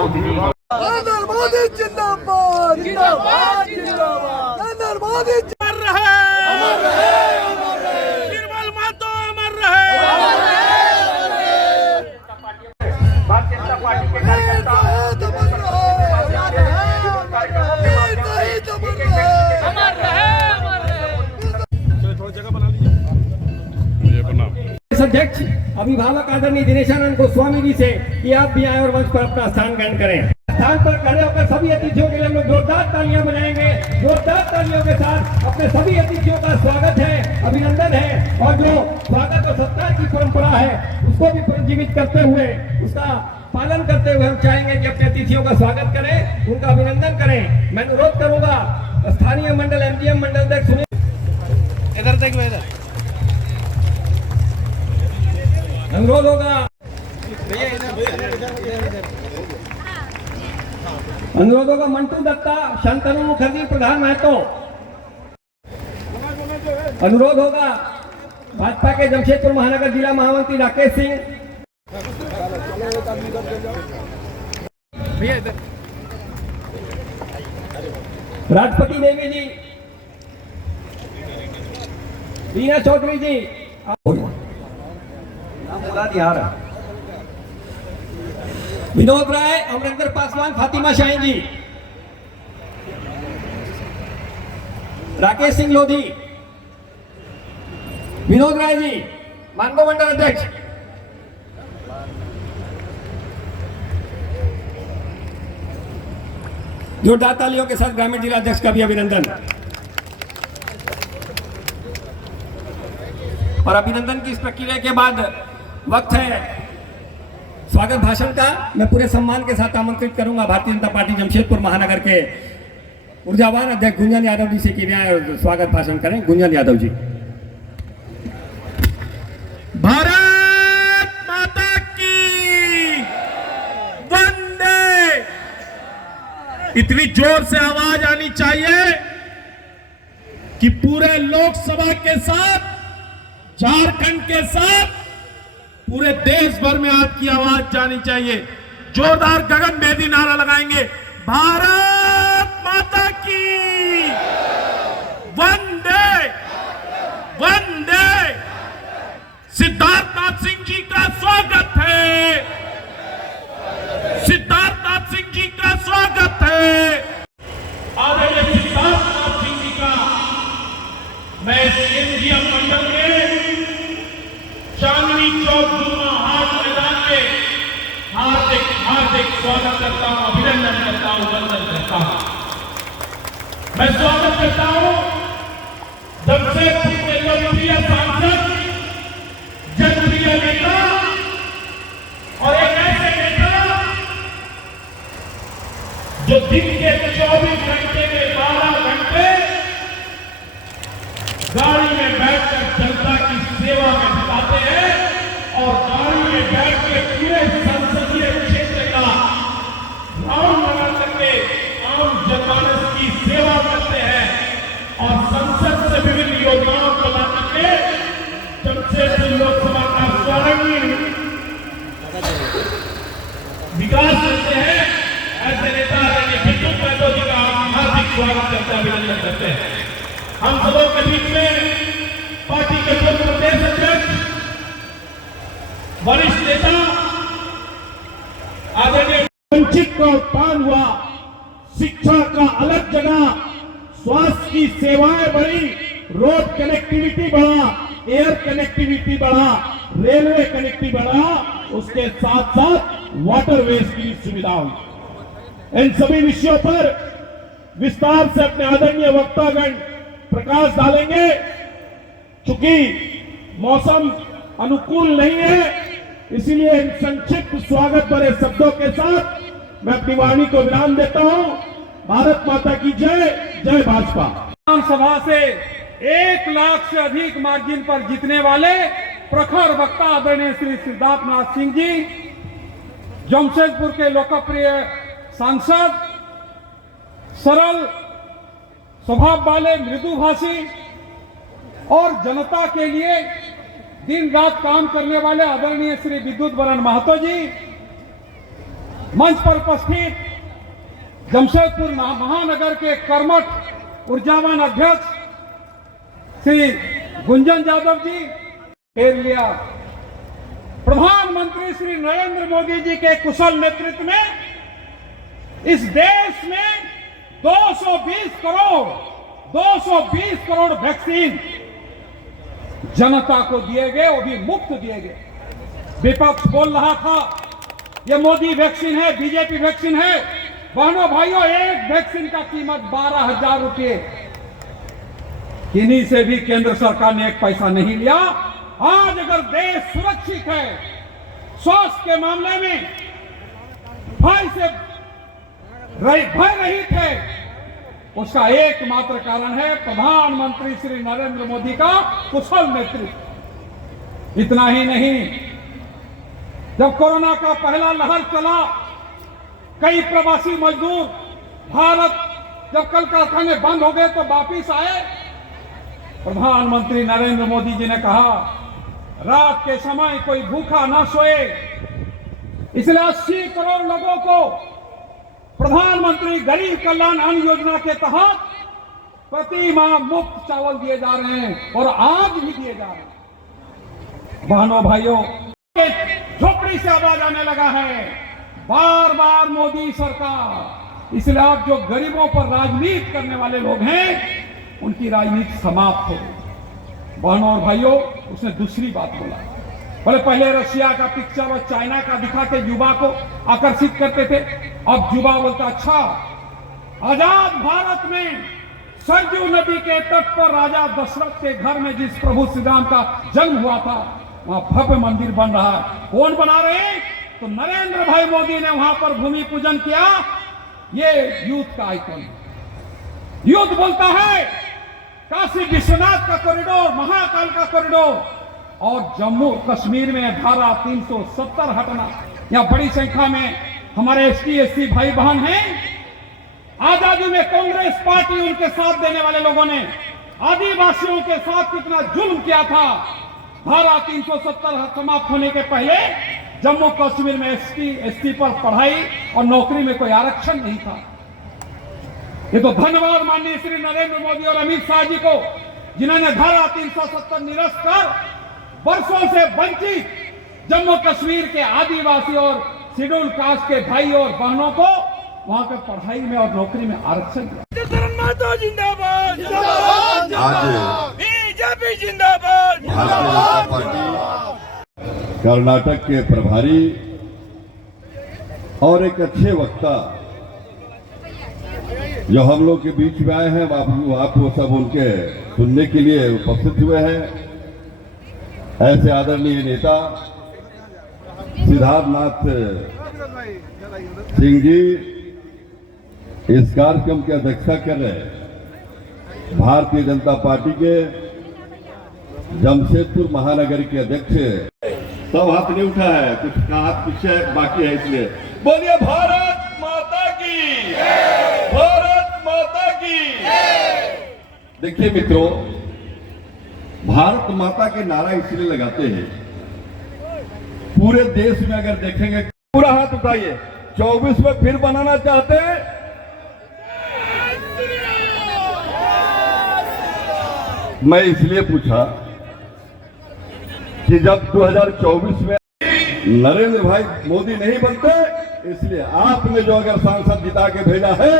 नरेंद्र मोदी जिंदाबाद जिंदाबाद जिंदाबाद। नरेंद्र मोदी अमर रहे, अमर रहे, अमर रहे। निर्मल महतो अमर रहे। भारतीय जनता पार्टी के कार्यकर्ता अध्यक्ष अभिभावक आदरणीय दिनेशानंद गोस्वामी जी से कि आप भी आए और मंच पर अपना स्थान ग्रहण करें। स्थान पर खड़े होकर सभी अतिथियों के लिए हम लोग जोरदार तालियां बजाएंगे। जोरदार तालियों के साथ अपने सभी अतिथियों का स्वागत है, अभिनंदन है और जो स्वागत और सत्कार की परंपरा है उसको भी पुनर्जीवित करते हुए, उसका पालन करते हुए हम चाहेंगे कि अपने अतिथियों का स्वागत करें, उनका अभिनंदन करें। मैं अनुरोध करूंगा स्थानीय मंडल एमडीएम मंडल अध्यक्ष सुनील, इधर देखो, इधर अनुरोध होगा, अनुरोध होगा मंटू दत्ता, शांतनु मुखर्जी, प्रधान महतो। अनुरोध होगा भाजपा के जमशेदपुर महानगर जिला महामंत्री राकेश सिंह, राजपति देवी जी, रीना चौधरी जी, विनोद राय, अमरिंदर पासवान, फातिमा शाहीन जी, राकेश सिंह लोधी, विनोद राय जी, मानगो मंडल अध्यक्ष, जोरदार तालियों के साथ ग्रामीण जिला अध्यक्ष का भी अभिनंदन। और अभिनंदन की इस प्रक्रिया के बाद वक्त है स्वागत भाषण का। मैं पूरे सम्मान के साथ आमंत्रित करूंगा भारतीय जनता पार्टी जमशेदपुर महानगर के ऊर्जावान अध्यक्ष गुंजन यादव जी से कि वे स्वागत भाषण करें। गुंजन यादव जी। भारत माता की वंदे। इतनी जोर से आवाज आनी चाहिए कि पूरे लोकसभा के साथ, झारखंड के साथ, पूरे देश भर में आपकी आवाज जानी चाहिए। जोरदार गगन भेदी नारा लगाएंगे, भारत माता की वंदे वंदे। सिद्धार्थनाथ सिंह जी का स्वागत है, सिद्धार्थनाथ सिंह जी का स्वागत है। आदरणीय सिद्धार्थनाथ सिंह जी का मैं एमजीएम मंडल के चांदनी चौक जुम्मा हाट मैदान में हार्दिक हार्दिक स्वागत करता हूं, अभिनंदन करता हूं, वंदन करता हूं। मैं स्वागत करता हूं जमशेदपुर के लोकप्रिय सांसद, जनप्रिय नेता और एक ऐसे नेता जो दिन के 24 घंटे में 12 घंटे गाड़ी में बैठकर जनता की सेवा में बिताते हैं और गाड़ी में बैठ के पूरे संसदीय क्षेत्र का राउंड लगा करके आम जनमानस की सेवा करते हैं और संसद से विभिन्न योजनाओं को ला करके जमशेदपुर लोकसभा का स्वर्णिम विकास करते हैं। ऐसे नेता विद्युत महतो जी का हार्दिक स्वागत करते हैं, अभिनंदन करते हैं। हम सबों के बीच में पार्टी के पूर्व प्रदेश अध्यक्ष, वरिष्ठ नेता आदरणीय वंचित का उत्थान हुआ, शिक्षा का अलग जगह, स्वास्थ्य की सेवाएं बढ़ी, रोड कनेक्टिविटी बढ़ा, एयर कनेक्टिविटी बढ़ा, रेलवे कनेक्टिविटी बढ़ा, उसके साथ साथ वाटरवेज की सुविधा हुई। इन सभी विषयों पर विस्तार से अपने आदरणीय वक्तागण प्रकाश डालेंगे। चूंकि मौसम अनुकूल नहीं है, इसलिए इन संक्षिप्त स्वागत भरे शब्दों के साथ मैं अपनी वाणी को विराम देता हूं। भारत माता की जय, जय भाजपा। विधानसभा से 1 लाख से अधिक मार्जिन पर जीतने वाले प्रखर वक्ता आदरणीय श्री सिद्धार्थनाथ सिंह जी, जमशेदपुर के लोकप्रिय सांसद, सरल स्वभाव वाले, मृदुभाषी और जनता के लिए दिन रात काम करने वाले आदरणीय श्री विद्युत वरण महतो जी, मंच पर उपस्थित जमशेदपुर महानगर के कर्मठ ऊर्जावान अध्यक्ष श्री गुंजन यादव जी, घेर लिया। प्रधानमंत्री श्री नरेंद्र मोदी जी के कुशल नेतृत्व में इस देश में 220 करोड़ वैक्सीन जनता को दिए गए, वो भी मुफ्त दिए गए। विपक्ष बोल रहा था ये मोदी वैक्सीन है, बीजेपी वैक्सीन है। बहनों भाइयों, एक वैक्सीन का कीमत 12,000 रुपये। किन्हीं से भी केंद्र सरकार ने एक पैसा नहीं लिया। आज अगर देश सुरक्षित है, स्वास्थ्य के मामले में भय रहित है, उसका एकमात्र कारण है प्रधानमंत्री श्री नरेंद्र मोदी का कुशल नेतृत्व। इतना ही नहीं, जब कोरोना का पहला लहर चला, कई प्रवासी मजदूर भारत जब कल कारखाने बंद हो गए तो वापिस आए। प्रधानमंत्री नरेंद्र मोदी जी ने कहा रात के समय कोई भूखा ना सोए, इसलिए 80 करोड़ लोगों को प्रधानमंत्री गरीब कल्याण अन्न योजना के तहत प्रति माह मुफ्त चावल दिए जा रहे हैं और आज भी दिए जा रहे हैं। बहनों भाइयों, झोपड़ी से आवाज आने लगा है बार बार मोदी सरकार, इसलिए आप जो गरीबों पर राजनीति करने वाले लोग हैं उनकी राजनीति समाप्त हो गई। बहनों और भाइयों, उसने दूसरी बात बोला, बोले पहले रशिया का पिक्चर और चाइना का दिखा के युवा को आकर्षित करते थे, अब युवा बोलता अच्छा आजाद भारत में सरयू नदी के तट पर राजा दशरथ के घर में जिस प्रभु श्री राम का जन्म हुआ था वहां भव्य मंदिर बन रहा है। कौन बना रहे हैं? तो नरेंद्र भाई मोदी ने वहां पर भूमि पूजन किया। ये यूथ का आइकॉन है। यूथ बोलता है काशी विश्वनाथ का कॉरिडोर, महाकाल का कॉरिडोर और जम्मू कश्मीर में धारा 370 हटना। यहाँ बड़ी संख्या में हमारे एसटी भाई बहन हैं। आजादी में कांग्रेस पार्टी उनके साथ देने वाले लोगों ने आदिवासियों के साथ कितना जुल्म किया था। धारा 370 समाप्त होने के पहले जम्मू कश्मीर में एसटी पर पढ़ाई और नौकरी में कोई आरक्षण नहीं था। ये तो धन्यवाद माननीय श्री नरेंद्र मोदी और अमित शाह जी को, जिन्होंने धारा 370 निरस्त कर वर्षों से वंचित जम्मू कश्मीर के आदिवासी और शेड्यूल कास्ट के भाई और बहनों को वहां पे पढ़ाई में और नौकरी में आरक्षण दिया। माता जिंदाबाद, बीजेपी जिंदाबाद, कर्नाटक के प्रभारी और एक अच्छे वक्ता जो हम लोग के बीच में आए हैं, आपको सब उनके सुनने के लिए उपस्थित हुए हैं। ऐसे आदरणीय नेता सिद्धार्थनाथ सिंह जी इस कार्यक्रम की अध्यक्षता कर रहे हैं। भारतीय जनता पार्टी के जमशेदपुर महानगर के अध्यक्ष, सब हाथ नहीं उठा है, कुछ का हाथ पीछे बाकी है, इसलिए बोलिए भारत माता की, भारत माता की। देखिए मित्रों, भारत माता के नारा इसलिए लगाते हैं, पूरे देश में अगर देखेंगे, पूरा हाथ उठाइए, 24 में फिर बनाना चाहते हैं। मैं इसलिए पूछा कि जब 2024 में नरेंद्र भाई मोदी नहीं बनते, इसलिए आपने जो अगर सांसद जिता के भेजा है,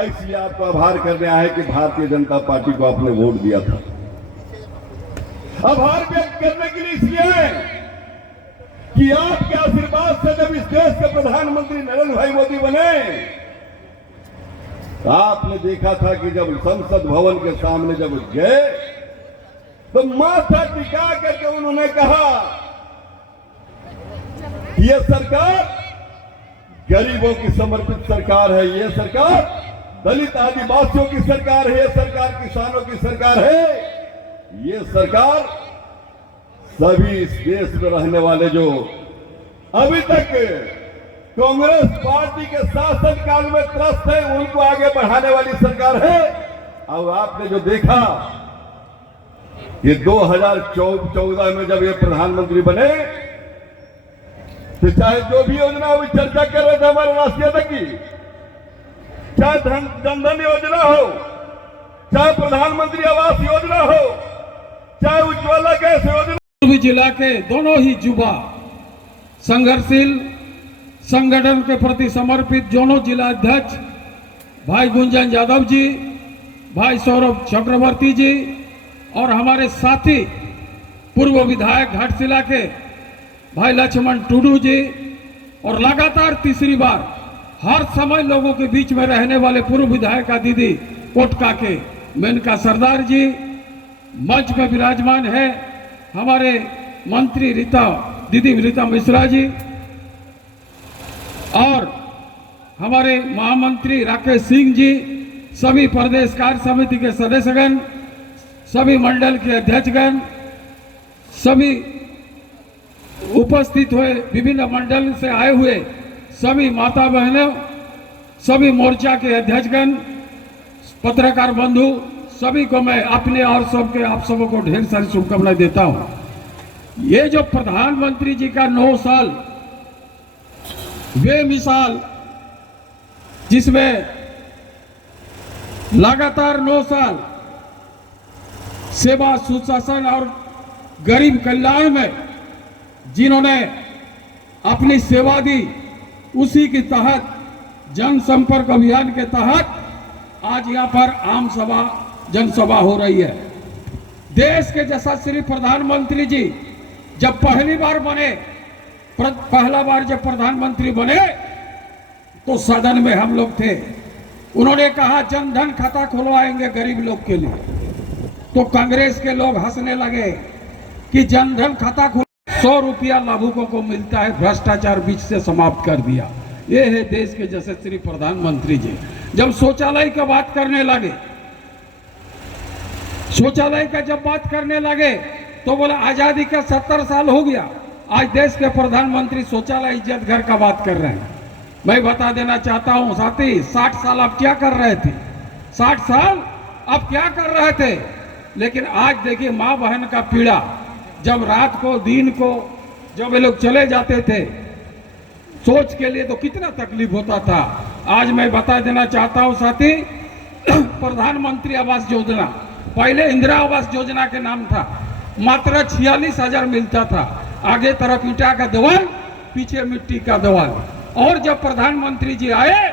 इसलिए आपको आभार करने आया है कि भारतीय जनता पार्टी को आपने वोट दिया था। आभार व्यक्त करने के लिए इसलिए है कि आपके आशीर्वाद से जब इस देश के प्रधानमंत्री नरेंद्र भाई मोदी बने, आपने देखा था कि जब संसद भवन के सामने जब गए तो माथा टिका करके उन्होंने कहा यह सरकार गरीबों की समर्पित सरकार है, यह सरकार दलित आदिवासियों की सरकार है, यह सरकार किसानों की सरकार है, यह सरकार सभी इस देश में रहने वाले जो अभी तक कांग्रेस पार्टी के शासन काल में त्रस्त है, उनको आगे बढ़ाने वाली सरकार है। अब आपने जो देखा कि 2014 में जब ये प्रधानमंत्री बने तो फिर चाहे जो भी योजना अभी चर्चा कर रहे थे हमारे राष्ट्रीय अध्यक्ष की, चाहे जनधन योजना हो, चाहे प्रधानमंत्री आवास योजना हो, चाहे उज्ज्वला गैस योजना। पूर्वी जिला के दोनों ही युवा संघर्षशील संगठन के प्रति समर्पित दोनों जिला अध्यक्ष भाई गुंजन यादव जी, भाई सौरभ चक्रवर्ती जी और हमारे साथी पूर्व विधायक घाटशिला के भाई लक्ष्मण टुडू जी और लगातार तीसरी बार हर समय लोगों के बीच में रहने वाले पूर्व विधायक दीदी कोटका के मेनका सरदार जी, मंच में विराजमान है हमारे मंत्री दीदी रीता मिश्रा जी और हमारे महामंत्री राकेश सिंह जी, सभी प्रदेश कार्य समिति के सदस्यगण, सभी मंडल के अध्यक्षगण, सभी उपस्थित हुए विभिन्न मंडल से आए हुए सभी माता बहनों, सभी मोर्चा के अध्यक्षगण, पत्रकार बंधु, सभी को मैं अपने और सबके आप सबों को ढेर सारी शुभकामनाएं देता हूं। ये जो प्रधानमंत्री जी का 9 साल बेमिसाल, जिसमें लगातार 9 साल सेवा सुशासन और गरीब कल्याण में जिन्होंने अपनी सेवा दी, उसी के तहत जनसंपर्क अभियान के तहत आज यहाँ पर आम सभा जनसभा हो रही है। देश के यशस्वी प्रधानमंत्री जी जब पहला बार जब प्रधानमंत्री बने तो सदन में हम लोग थे, उन्होंने कहा जनधन खाता खुलवाएंगे गरीब लोग के लिए, तो कांग्रेस के लोग हंसने लगे कि जनधन खाता 100 रुपया लाभुकों को मिलता है, भ्रष्टाचार बीच से समाप्त कर दिया। ये है देश के यशस्वी प्रधानमंत्री जी। जब शौचालय की बात करने लगे, शौचालय का जब बात करने लगे तो बोला आजादी का 70 साल हो गया, आज देश के प्रधानमंत्री शौचालय इज्जत घर का बात कर रहे हैं। मैं बता देना चाहता हूं साथी, 60 साल आप क्या कर रहे थे? 60 साल आप क्या कर रहे थे? लेकिन आज देखिए माँ बहन का पीड़ा, जब रात को दिन को जब ये लोग चले जाते थे सोच के लिए तो कितना तकलीफ होता था। आज मैं बता देना चाहता हूं साथी, प्रधानमंत्री आवास योजना पहले इंदिरा आवास योजना के नाम था, मात्र 46,000 मिलता था, आगे तरफ ईंटा का दीवार, पीछे मिट्टी का दीवार। और जब प्रधानमंत्री जी आए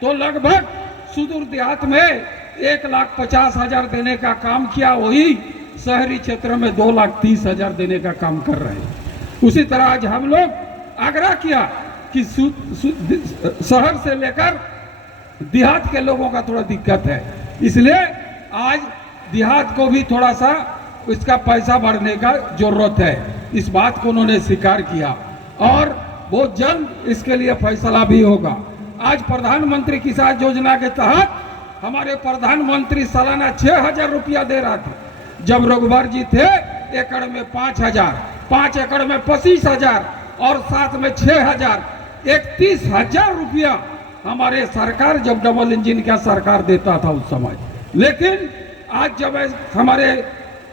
तो लगभग सुदूर देहात में 1,50,000 देने का काम किया, वही शहरी क्षेत्र में 2,30,000 देने का काम कर रहे हैं। उसी तरह आज हम लोग आग्रह किया कि शहर से लेकर देहात के लोगों का थोड़ा दिक्कत है, इसलिए आज देहात को भी थोड़ा सा इसका पैसा बढ़ने का जरूरत है। इस बात को उन्होंने स्वीकार किया और बहुत जल्द इसके लिए फैसला भी होगा। आज प्रधानमंत्री किसान योजना के तहत हमारे प्रधानमंत्री सालाना 6,000 रुपया दे रहा था। जब रघुवर जी थे एकड़ में 5,000, 5 एकड़ में 25,000 और साथ में 6,000, 31,000 रुपया हमारे सरकार जब डबल इंजन का सरकार देता था उस समय। लेकिन आज जब हमारे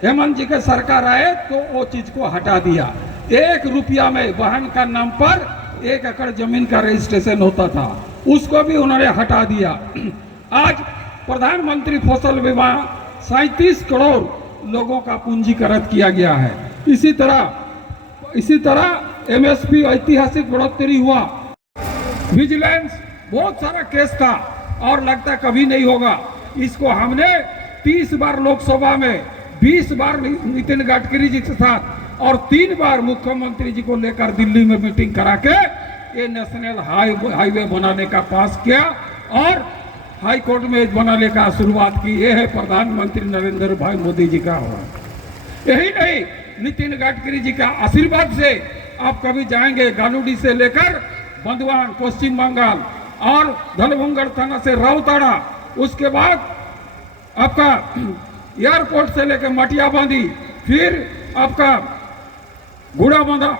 हेमंत जी के सरकार आए तो वो चीज को हटा दिया। 1 रुपया में वाहन का नाम पर 1 एकड़ जमीन का रजिस्ट्रेशन होता था, उसको भी उन्होंने हटा दिया। आज प्रधानमंत्री फसल बीमा 37 करोड़ लोगों का पूंजीकरण किया गया है। इसी तरह एमएसपी ऐतिहासिक बढ़ोतरी हुआ। विजिलेंस बहुत सारा केस था और लगता कभी नहीं होगा। इसको हमने 30 बार लोकसभा में, 20 बार नितिन गडकरी जी के साथ और 3 बार मुख्यमंत्री जी को लेकर दिल्ली में मीटिंग करा के ये नेशनल हाईवे बनाने का पास किया और हाई कोर्ट में बनाने का शुरुआत की। ये है प्रधानमंत्री नरेंद्र भाई मोदी जी का हुआ। यही नहीं, नितिन गडकरी जी का आशीर्वाद से आप कभी जाएंगे गालूडी से लेकर बंदवान पश्चिम बंगाल और धनभंगर थाना से राउताड़ा, उसके बाद आपका एयरपोर्ट से लेकर मटियाबांदी, फिर आपका घुड़ाबांधा,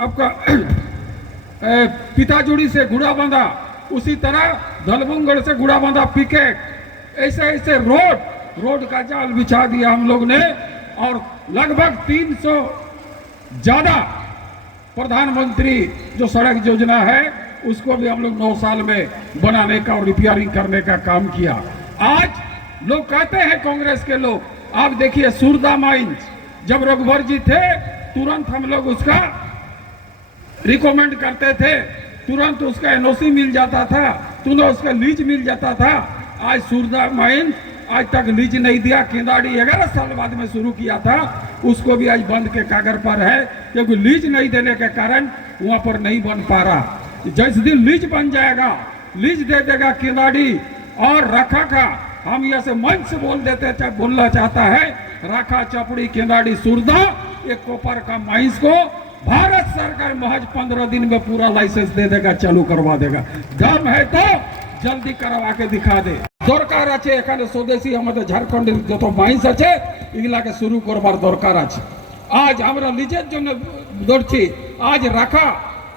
आपका पिताजुड़ी से घुड़ाबांधा, उसी तरह धलभंगड़ से घुड़ाबांधा पिकेट, ऐसे ऐसे रोड का जाल बिछा दिया हम लोग ने और लगभग 300 ज्यादा प्रधानमंत्री जो सड़क योजना है उसको भी हम लोग 9 साल में बनाने का और रिपेयरिंग करने का काम किया। आज लोग कहते हैं कांग्रेस के लोग, आप देखिए सुरदा माइंस जब रघुवर जी थे तुरंत हम लोग उसका रिकमेंड करते थे, तुरंत उसका एनओसी मिल जाता था, तुरंत उसका लीज मिल जाता था। आज सुरदा माइंस आज तक लीज नहीं दिया। किंदाड़ी 11 साल बाद में शुरू किया था, उसको भी आज बंद के कागर पर है, क्योंकि लीज नहीं देने के कारण वहां पर नहीं बन पा रहा। जिस दिन लीज बन जाएगा, लीज दे देगा किंदाड़ी और राखा का, हम यहाँ से मंच से बोल देते चाहे बोलना चाहता है, राखा चपड़ी किंदाड़ी सुरदा एक कॉपर का माइंस को भारत सरकार महज 15 दिन में पूरा लाइसेंस दे देगा, चालू करवा देगा। दम है तो जल्दी करवा के दिखा दे। दरकार আছে এখানে স্বদেশী আমাদের ঝাড়খণ্ডের যত মাইন্স আছে এগুলাকে শুরু করবার দরকার আছে। আজ আমরা লিজের জন্য দৌড়ছি। আজ রাখা,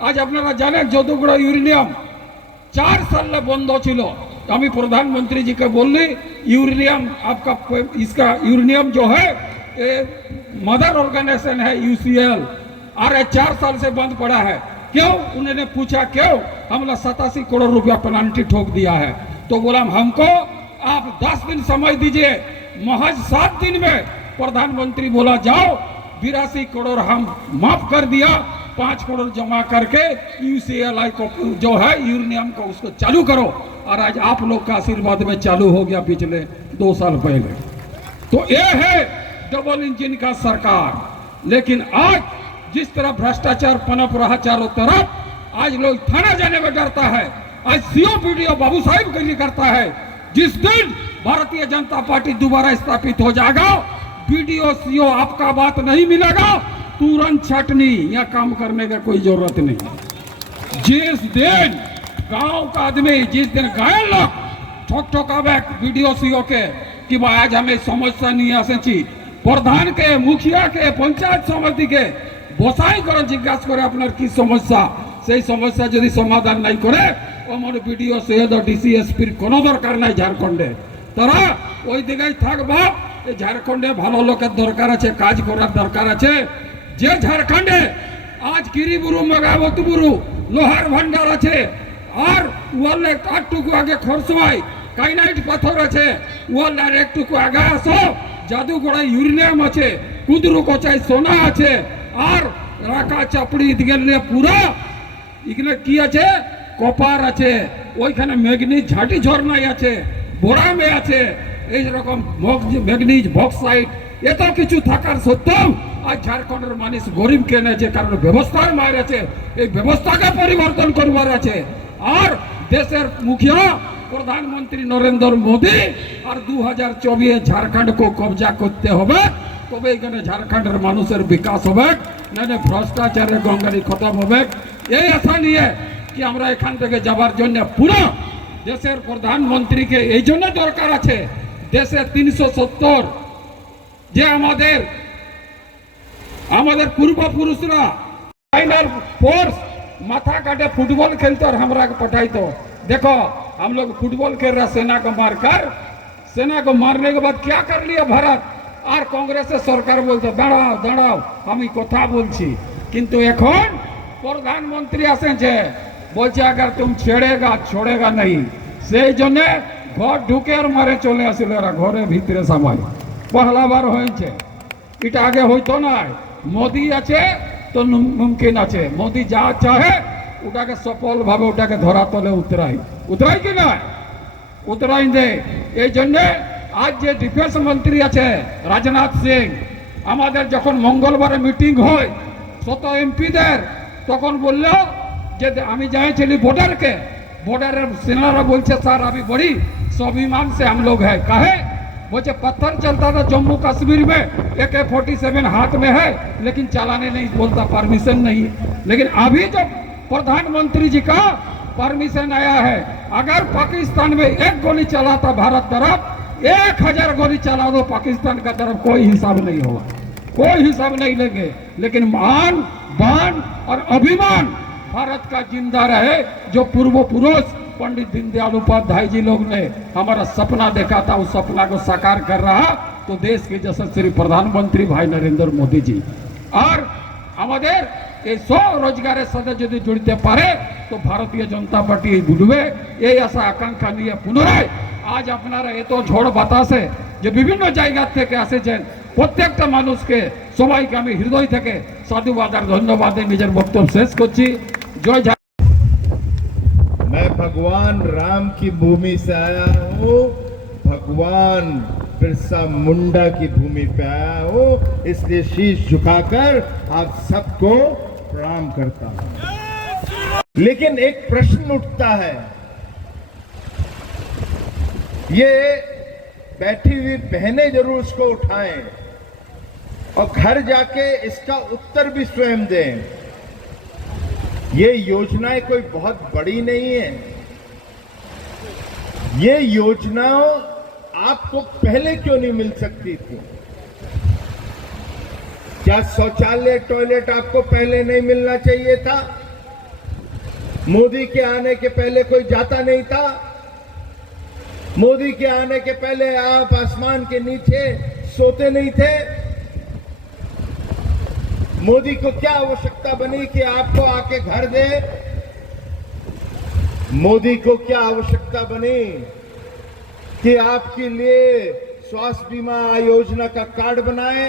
আজ আপনারা জানেন যদুগুড়া ইউরেনিয়াম 4 साल বন্ধ ছিল। আমি प्रधानमंत्री जी को बोली यूरेनियम आपका इसका यूरेनियम जो है मदर ऑर्गेनाइजेशन है यूसीएल, और 4 साल से बंद पड़ा है। क्यों? उन्होंने पूछा क्यों? हमने 87 करोड़ रुपया पेनल्टी ठोक दिया है। तो बोला हमको आप 10 दिन समय दीजिए। महज 7 दिन में प्रधानमंत्री बोला जाओ 82 करोड़ हम माफ कर दिया, 5 करोड़ जमा करके यूसीएलआई को जो है यूरेनियम को उसको चालू करो। और आज आप लोग का आशीर्वाद में चालू हो गया पिछले 2 साल पहले। तो ये है डबल इंजन का सरकार। लेकिन आज जिस तरह भ्रष्टाचार पनप रहा चारों तरफ, आज लोग थाना जाने में डरता है। आज सीओ वीडियो बाबू साहिब गिरी करता है। जिस दिन भारतीय जनता पार्टी दोबारा स्थापित हो जाएगा, वीडियो सीओ आपका बात नहीं मिलेगा, तुरंत छटनी, यहाँ काम करने का कोई जरूरत नहीं। जिस दिन गांव का आदमी, जिस दिन गाय लोग ठोक ठोकावे वीडियो सीओ के कि भाई आज हमें समस्या नहीं आसे, प्रधान के, मुखिया के, पंचायत समिति के बसाई कर जिज्ञासा करे अपना की समस्या, সেই সমস্যা যদি সমাধান নাই করে আমার ভিডিও সেহেদ ডিসিএসপির কোনো দরকার নাই ঝাড়খণ্ডে। তারা ওই দিকেই থাকবা। এই ঝাড়খণ্ডে ভালো লোকের দরকার আছে, কাজ করার দরকার আছে। যে ঝাড়খণ্ডে আজ কিরিবুরু মগাবতবুরু লোহার ভান্ডার আছে, আর ওয়ালে আটটুকু আগে খরসোয়াই কাইনাইট পাথর আছে, ওয়ালের একটুকু আগে আসো, জাদুগড়ায় ইউরেনিয়াম আছে, কুদরু কোচায় সোনা আছে, আর রাখা চাপড়ি দিকে পুরা এখানে কি আছে, কপার আছে, ওইখানে ম্যাগনিজ ঝাঁটি ঝর্ণাই আছে, বোরামে আছে, এই রকম ম্যাগনিজ বক্সাইট, এত কিছু থাকার সত্ত্বেও আজ ঝাড়খণ্ডের মানুষ গরিব কেনেছে, কারণ ব্যবস্থার মার আছে। এই ব্যবস্থাকে পরিবর্তন করবার আছে। আর দেশের মুখিয়া প্রধানমন্ত্রী নরেন্দ্র মোদী আর 2024 ঝাড়খণ্ড को কবজা করতে হবে, তবে এখানে ঝাড়খণ্ডের মানুষের বিকাশ হবে, না ভ্রষ্টাচারের গঙ্গারি খতম হবে। এই আশা নিয়ে কি আমরা এখান থেকে যাবার জন্য পুরো দেশের প্রধানমন্ত্রীকে এই জন্য দরকার আছে। দেশে 370 যে আমাদের পূর্বপুরুষরা फाइनल फोर्स माथा काटे फुटबॉल खेलते और हमरा को पटाइतो। देखो हम लोग फुटबॉल खेल रहा सेना को मारकर, सेना को मारने के बाद क्या कर लिया भारत और कांग्रेस सरकार बोलते दाঁড়াও দাঁড়াও আমি কথা বলছি। কিন্তু এখন প্রধানমন্ত্রী আসেছে বলছে अगर तुम छेड़ेगा छोड़ेगा नहीं, সেই জন্য ঘর ঢুকে আর মারে চলে আসিল এরা ঘরের ভিতরে সামাল। পহলা বার হয়েছে, এটা আগে হইতো না। মোদি আছে তো মুমকিন আছে, মোদি যা চাহে ওটাকে সফল ভাবে ওটাকে ধরা তলে উতরাই কি না উতরাই দে। এই জন্য আজ যে ডিফেন্স মন্ত্রী আছে রাজনাথ সিং, আমাদের যখন মঙ্গলবারে মিটিং হয় 100 এমপিদের, তখন বলল যে আমি যাইছিলি বর্ডারকে, बॉर्डर सेना बोलते सर अभी बड़ी स्वाभिमान से हम लोग है। काहे बोले पत्थर चलता था जम्मू कश्मीर में, AK-47 हाथ में है लेकिन चलाने नहीं बोलता, परमिशन नहीं। लेकिन अभी जब प्रधानमंत्री जी का परमिशन आया है, अगर पाकिस्तान में एक गोली चलाता भारत तरफ, 1000 गोली चला दो पाकिस्तान का तरफ, कोई हिसाब नहीं होगा, कोई हिसाब नहीं लेंगे। लेकिन मान बान और अभिमान भारत का जिंदा रहे, जो पूर्व पुरुष पंडित दीनदयाल उपाध्याय जी लोग ने हमारा सपना देखा था, उस सपना को साकार कर रहा तो देश के यशस्वी प्रधानमंत्री भाई नरेंद्र मोदी जी। और हमारे এই স্বরোজগারের সাথে যদি জড়িতে পারে তো ভারতীয় জনতা পার্টি বুঝবে। এই আশা আকাঙ্ক্ষা নিয়ে পুনরায় আজ আপনারা এত ঝড় বাতাসে যে বিভিন্ন জায়গা থেকে এসেছেন প্রত্যেকটা মানুষকে সবাইকে আমি হৃদয় থেকে সাধুবাদ আর ধন্যবাদ দিয়ে নিজের বক্তব্য শেষ করছি। জয় ঝাড়খণ্ড। मैं भगवान राम की भूमि से आया हूँ, भगवान बिरसा मुंडा की भूमि पे आया हूँ, इसलिए शीश झुकाकर आप सबको प्रणाम करता हूँ। लेकिन एक प्रश्न उठता है, ये बैठी हुई बहनें जरूर उसको उठाएं और घर जाके इसका उत्तर भी स्वयं दें। ये योजनाएं कोई बहुत बड़ी नहीं है, ये योजनाओं आपको पहले क्यों नहीं मिल सकती थी? क्या शौचालय टॉयलेट आपको पहले नहीं मिलना चाहिए था? मोदी के आने के पहले कोई जाता नहीं था? मोदी के आने के पहले आप आसमान के नीचे सोते नहीं थे? मोदी को क्या आवश्यकता बनी कि आपको आके घर दे? मोदी को क्या आवश्यकता बनी कि आपके लिए स्वास्थ्य बीमा योजना का कार्ड बनाए?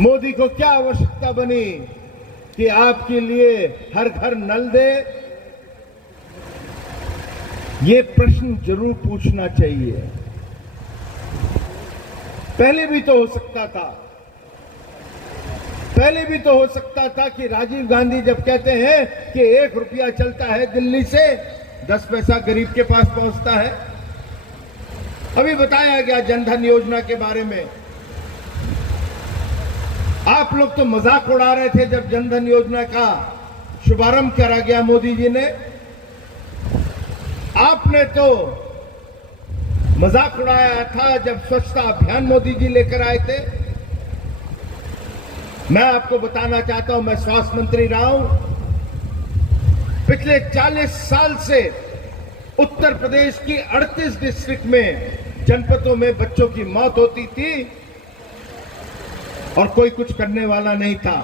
मोदी को क्या आवश्यकता बनी कि आपके लिए हर घर नल दे? ये प्रश्न जरूर पूछना चाहिए। पहले भी तो हो सकता था, पहले भी तो हो सकता था कि राजीव गांधी जब कहते हैं कि 1 रुपया चलता है दिल्ली से 10 पैसा गरीब के पास पहुंचता है। अभी बताया गया जनधन योजना के बारे में। आप लोग तो मजाक उड़ा रहे थे जब जनधन योजना का शुभारंभ करा गया मोदी जी ने। आपने तो मजाक उड़ाया था जब स्वच्छता अभियान मोदी जी लेकर आए थे। मैं आपको बताना चाहता हूं, मैं स्वास्थ्य मंत्री रहा हूं। पिछले 40 साल से उत्तर प्रदेश की 38 डिस्ट्रिक्ट में जनपदों में बच्चों की मौत होती थी और कोई कुछ करने वाला नहीं था।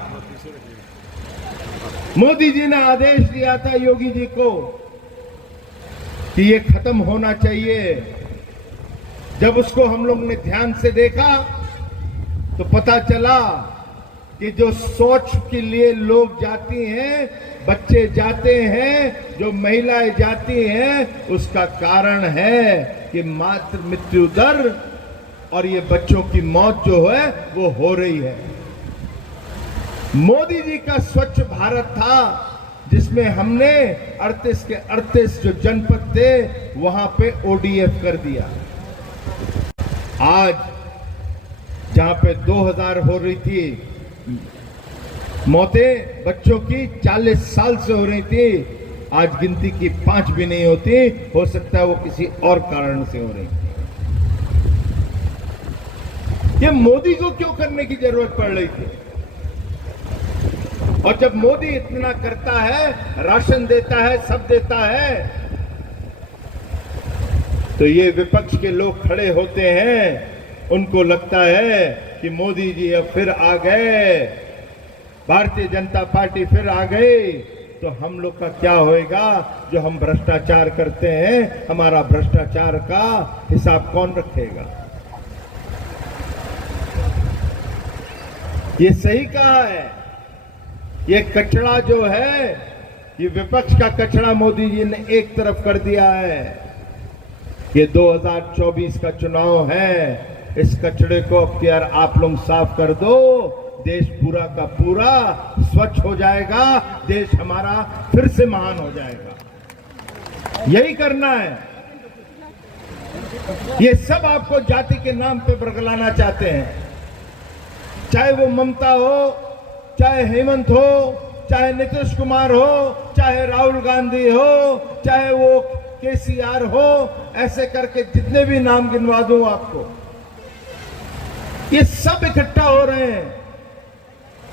मोदी जी ने आदेश दिया था योगी जी को कि ये खत्म होना चाहिए। जब उसको हम लोग ने ध्यान से देखा तो पता चला कि जो शौच के लिए लोग जाती हैं, बच्चे जाते हैं, जो महिलाएं जाती हैं, उसका कारण है कि मातृ मृत्यु दर और ये बच्चों की मौत जो है वो हो रही है। मोदी जी का स्वच्छ भारत था जिसमें हमने 38 के 38 जो जनपद थे वहां पे ODF कर दिया। आज जहां पे 2000 हो रही थी मौतें बच्चों की, 40 साल से हो रही थी, आज गिनती की 5 भी नहीं होती। हो सकता है वो किसी और कारण से हो रही। ये मोदी को क्यों करने की जरूरत पड़ रही थी? और जब मोदी इतना करता है, राशन देता है, सब देता है, तो ये विपक्ष के लोग खड़े होते हैं, उनको लगता है कि मोदी जी अब फिर आ गए, भारतीय जनता पार्टी फिर आ गई, तो हम लोग का क्या होएगा? जो हम भ्रष्टाचार करते हैं, हमारा भ्रष्टाचार का हिसाब कौन रखेगा? ये सही कहा है। ये कचरा जो है, ये विपक्ष का कचरा मोदी जी ने एक तरफ कर दिया है। ये 2024 का चुनाव है, इस कचरे को अब यार आप लोग साफ कर दो, देश पूरा का पूरा स्वच्छ हो जाएगा, देश हमारा फिर से महान हो जाएगा। यही करना है। ये सब आपको जाति के नाम पे बरगलाना चाहते हैं, चाहे वो ममता हो, चाहे हेमंत हो, चाहे नीतीश कुमार हो, चाहे राहुल गांधी हो, चाहे वो KCR हो, ऐसे करके जितने भी नाम गिनवा दूं आपको, ये सब इकट्ठा हो रहे हैं।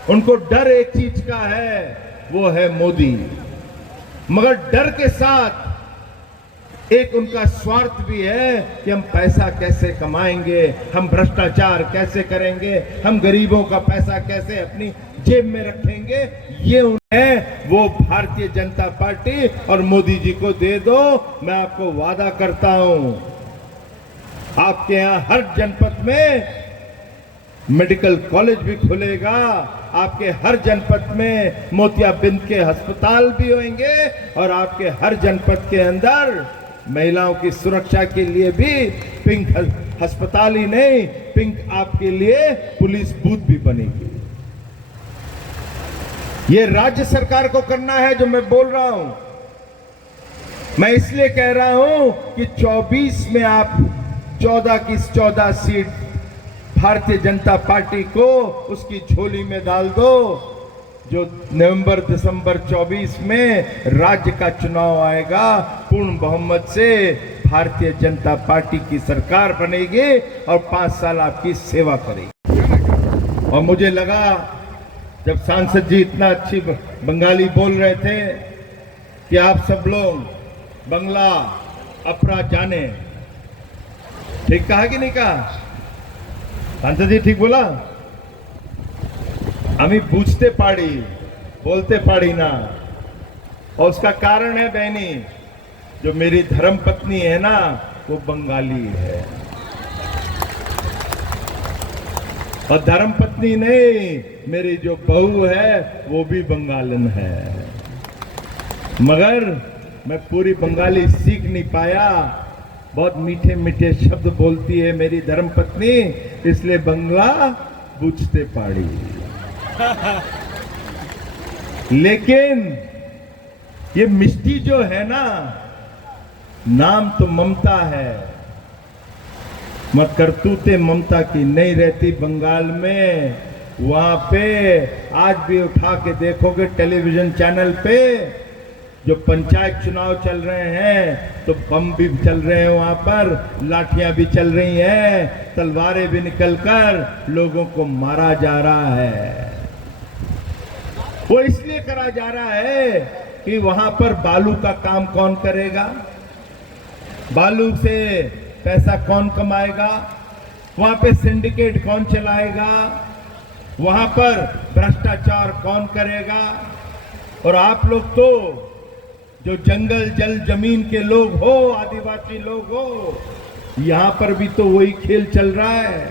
उनको डर एक चीज का है, वो है मोदी। मगर डर के साथ एक उनका स्वार्थ भी है कि हम पैसा कैसे कमाएंगे, हम भ्रष्टाचार कैसे करेंगे, हम गरीबों का पैसा कैसे अपनी जेब में रखेंगे। ये उन्हें वो भारतीय जनता पार्टी और मोदी जी को दे दो। मैं आपको वादा करता हूं, आपके यहां हर जनपद में मेडिकल कॉलेज भी खुलेगा, आपके हर जनपद में मोतियाबिंद के अस्पताल भी होंगे और आपके हर जनपद के अंदर महिलाओं की सुरक्षा के लिए भी पिंक अस्पताल ही नहीं, पिंक आपके लिए पुलिस बूथ भी बनेगी। ये राज्य सरकार को करना है जो मैं बोल रहा हूं। मैं इसलिए कह रहा हूं कि 24 में आप 14 की 14 सीट भारतीय जनता पार्टी को उसकी झोली में डाल दो। जो नवंबर दिसंबर 24 में राज्य का चुनाव आएगा, पूर्ण बहुमत से भारतीय जनता पार्टी की सरकार बनेगी और 5 साल आपकी सेवा करेगी। और मुझे लगा जब सांसद जी इतना अच्छी बंगाली बोल रहे थे कि आप सब लोग बंगला अपरा जाने, ठीक कहा कि नहीं कहा? सांसद जी ठीक बोला? हमें पूछते पाड़ी, बोलते पाड़ी ना। और उसका कारण है बहनी, जो मेरी धर्म पत्नी है ना वो बंगाली है, और धर्म पत्नी नहीं, मेरी जो बहू है वो भी बंगालन है। मगर मैं पूरी बंगाली सीख नहीं पाया। बहुत मीठे मीठे शब्द बोलती है मेरी धर्मपत्नी, इसलिए बंगला पूछते पाड़ी। लेकिन ये मिष्टी जो है ना, नाम तो ममता है, मत करतूते ममता की नहीं रहती बंगाल में। वहां पे आज भी उठा के देखोगे टेलीविजन चैनल पे, जो पंचायत चुनाव चल रहे हैं तो बम भी चल रहे हैं, वहां पर लाठियां भी चल रही हैं, तलवारें भी निकलकर लोगों को मारा जा रहा है। वो इसलिए करा जा रहा है कि वहां पर बालू का काम कौन करेगा, बालू से पैसा कौन कमाएगा, वहां पे सिंडिकेट कौन चलाएगा, वहां पर भ्रष्टाचार कौन करेगा। और आप लोग तो जो जंगल जल जमीन के लोग हो, आदिवासी लोग हो, यहां पर भी तो वही खेल चल रहा है,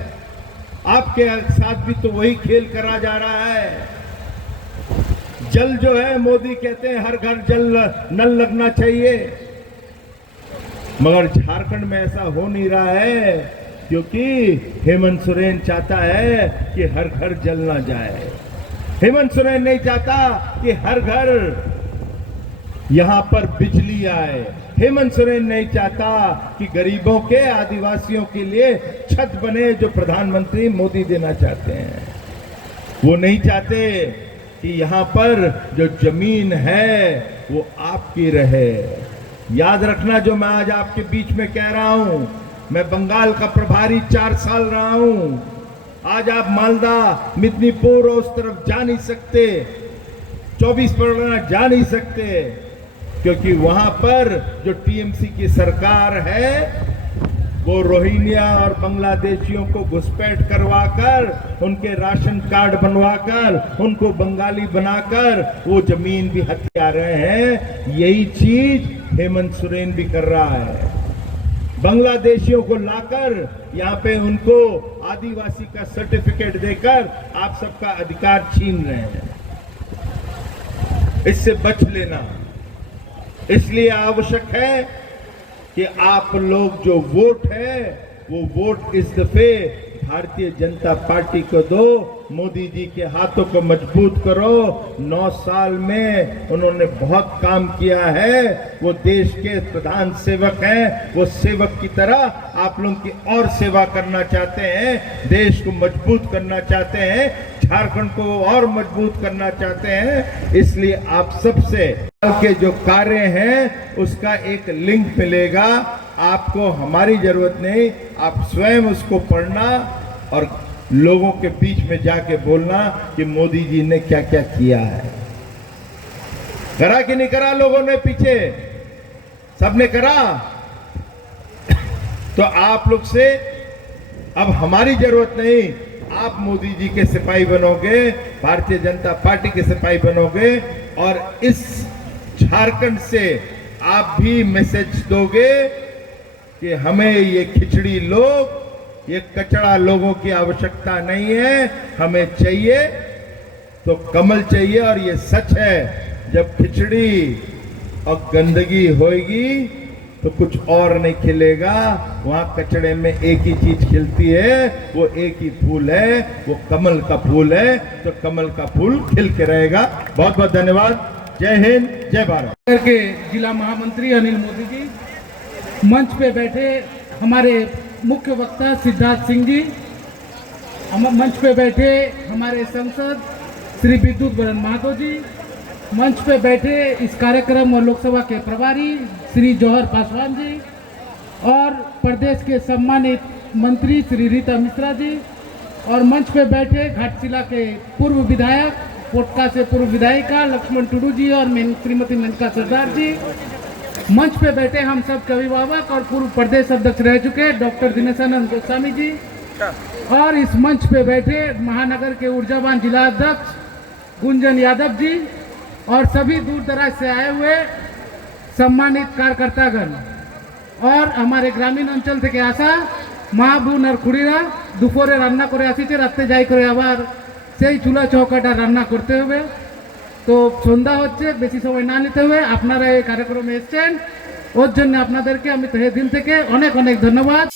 आपके साथ भी तो वही खेल करा जा रहा है। जल जो है, मोदी कहते हैं हर घर जल नल लगना चाहिए, मगर झारखंड में ऐसा हो नहीं रहा है, क्योंकि हेमंत सोरेन चाहता है कि हर घर जल ना जाए। हेमंत सोरेन नहीं चाहता कि हर घर यहां पर बिजली आए। हेमंत सोरेन नहीं चाहता कि गरीबों के, आदिवासियों के लिए छत बने, जो प्रधानमंत्री मोदी देना चाहते हैं। वो नहीं चाहते कि यहां पर जो जमीन है वो आपकी रहे। याद रखना, जो मैं आज आपके बीच में कह रहा हूं, मैं बंगाल का प्रभारी 4 साल रहा हूं। आज आप मालदा, मिदनीपुर उस तरफ जा नहीं सकते, 24 परगना जा नहीं सकते, क्योंकि वहां पर जो टीएमसी की सरकार है वो रोहिंग्या और बांग्लादेशियों को घुसपैठ करवाकर, उनके राशन कार्ड बनवाकर, उनको बंगाली बनाकर वो जमीन भी हथिया रहे हैं। यही चीज हेमंत सोरेन भी कर रहा है। बांग्लादेशियों को लाकर यहाँ पे उनको आदिवासी का सर्टिफिकेट देकर आप सबका अधिकार छीन रहे हैं। इससे बच लेना। इसलिए आवश्यक है कि आप लोग जो वोट है वो वोट इस दफे भारतीय जनता पार्टी को दो। मोदी जी के हाथों को मजबूत करो। 9 साल में उन्होंने बहुत काम किया है। वो देश के प्रधान सेवक हैं। वो सेवक की तरह आप लोगों की और सेवा करना चाहते हैं, देश को मजबूत करना चाहते हैं, झारखंड को और मजबूत करना चाहते हैं। इसलिए आप सबसे के जो कार्य हैं उसका एक लिंक मिलेगा। आपको हमारी जरूरत नहीं, आप स्वयं उसको पढ़ना और लोगों के बीच में जाके बोलना कि मोदी जी ने क्या क्या किया है। करा कि नहीं करा? लोगों ने पीछे सबने करा। तो आप लोग से अब हमारी जरूरत नहीं, आप मोदी जी के सिपाही बनोगे, भारतीय जनता पार्टी के सिपाही बनोगे और इस झारखंड से आप भी मैसेज दोगे कि हमें ये खिचड़ी लोग, ये कचड़ा लोगों की आवश्यकता नहीं है, हमें चाहिए तो कमल चाहिए। और ये सच है, जब खिचड़ी और गंदगी होगी तो कुछ और नहीं खिलेगा, वहां कचड़े में एक ही चीज खिलती है, वो एक ही फूल है, वो कमल का फूल है, तो कमल का फूल खिल के रहेगा। बहुत बहुत धन्यवाद। जय हिंद, जय भारत। के जिला महामंत्री अनिल मोदी जी, मंच पे बैठे हमारे मुख्य वक्ता सिद्धार्थ सिंह जी, मंच पे बैठे हमारे सांसद श्री विद्युत बरन महतो जी, मंच पे बैठे इस कार्यक्रम और लोकसभा के प्रभारी श्री जौहर पासवान जी और प्रदेश के सम्मानित मंत्री श्री रीता मिश्रा जी, और मंच पे बैठे घाटशिला के पूर्व विधायक, पोटका से पूर्व विधायिका लक्ष्मण टुडू जी और श्रीमती मेनका सरदार जी, मंच पे बैठे हम सब के अभिभावक और पूर्व प्रदेश अध्यक्ष रह चुके डॉक्टर दिनेशानंद गोस्वामी जी, और इस मंच पे बैठे महानगर के ऊर्जावान जिला अध्यक्ष गुंजन यादव जी और सभी दूर दराज से आए हुए सम्मानित कार्यकर्तागण, और हमारे ग्रामीण अंचल থেকে আসা মা বোন আর খুড়িরা দুপুরে রান্না করে আসিছে, রাতে যাই করে আবার সেই চুলা চৌকাটা রান্না করতে হবে। তো সন্ধ্যা হচ্ছে, বেশি সময় না নিতে হবে, আপনারা এই কার্যক্রমে এসেছেন, ওর জন্য আপনাদেরকে আমি তহে দিল থেকে অনেক অনেক ধন্যবাদ।